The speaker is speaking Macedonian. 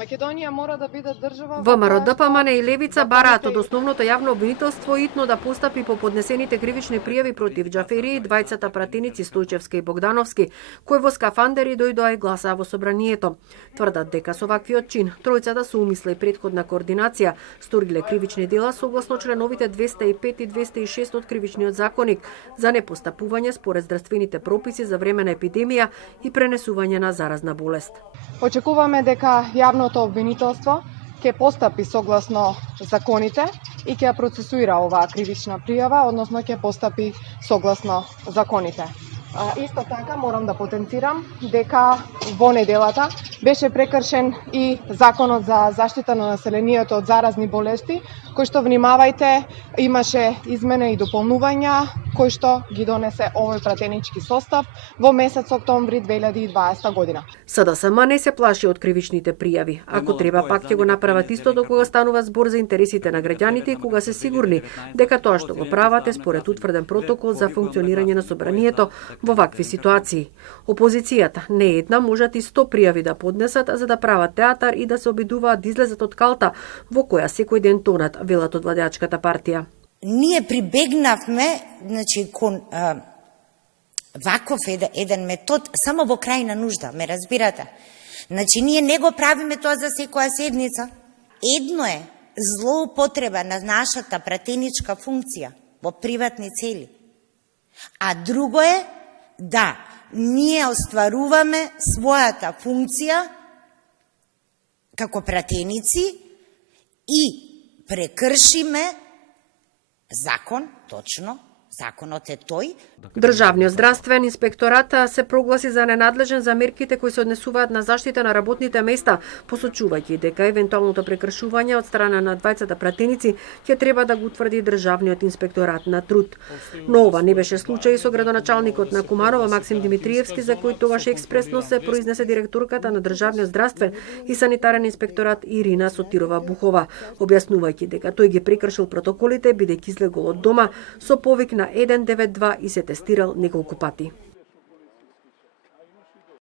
Македонија мора да биде држава ВМРО, ДПМН и Левица бараат од основното јавно обвинителство итно да постапи по поднесените кривични пријави против Џафери и двајцата пратеници Стојчевски и Богдановски, кои во скафандери дојдоа и гласаа во собранието. Тврдат дека со ваквиот чин тројцата со умисла и претходна координација сториле кривични дела согласно членовите 205 и 206 од Кривичниот законник за непостапување според здравствените прописи за време на епидемија и пренесување на заразна болест. Очекуваме дека јавното обвинителство ќе постапи согласно законите и ќе процесуира оваа кривична пријава, односно ќе постапи согласно законите. Исто така морам да потенцирам дека во неделата беше прекршен и Законот за заштита на населението од заразни болести, кој што, внимавајте, имаше измена и дополнувања кој што ги донесе овој пратенички состав во месец октомври 2020 година. СДСМ не се плаши од кривичните пријави. Ако треба, пак ќе го направат истото кога станува збор за интересите на граѓаните и кога се сигурни дека тоа што го прават е според утврден протокол за функционирање на собранието во вакви ситуации. Опозицијата не една можат и 100 пријави да поднесат за да прават театар и да се обидуваат да излезат од калта во која секој ден тонат, велат од владеачката партија. Ние прибегнавме, кон ваков еден метод само во крајна нужда, ме разбирате? Ние не го правиме тоа за секоја седница. Едно е злоупотреба на нашата пратеничка функција во приватни цели. А друго е да ние остваруваме својата функција како пратеници и прекршиме закон, точно, законот е тој. Државниот здравствен инспекторат се прогласи за ненадлежен за мерките кои се однесуваат на заштита на работните места, посочувајќи дека евентуалното прекршување од страна на двајцата пратеници ќе треба да го утврди Државниот инспекторат на труд. Но ова не беше случај со градоначалникот на Куманова Максим Димитриевски, за кој тогаш експресно се произнесе директорката на Државниот здравствен и санитарен инспекторат Ирина Сотирова Бухова, објаснувајќи дека тој ги прекршил протоколите бидејќи излегол од дома со повик на 192 и се тестирал неколку пати.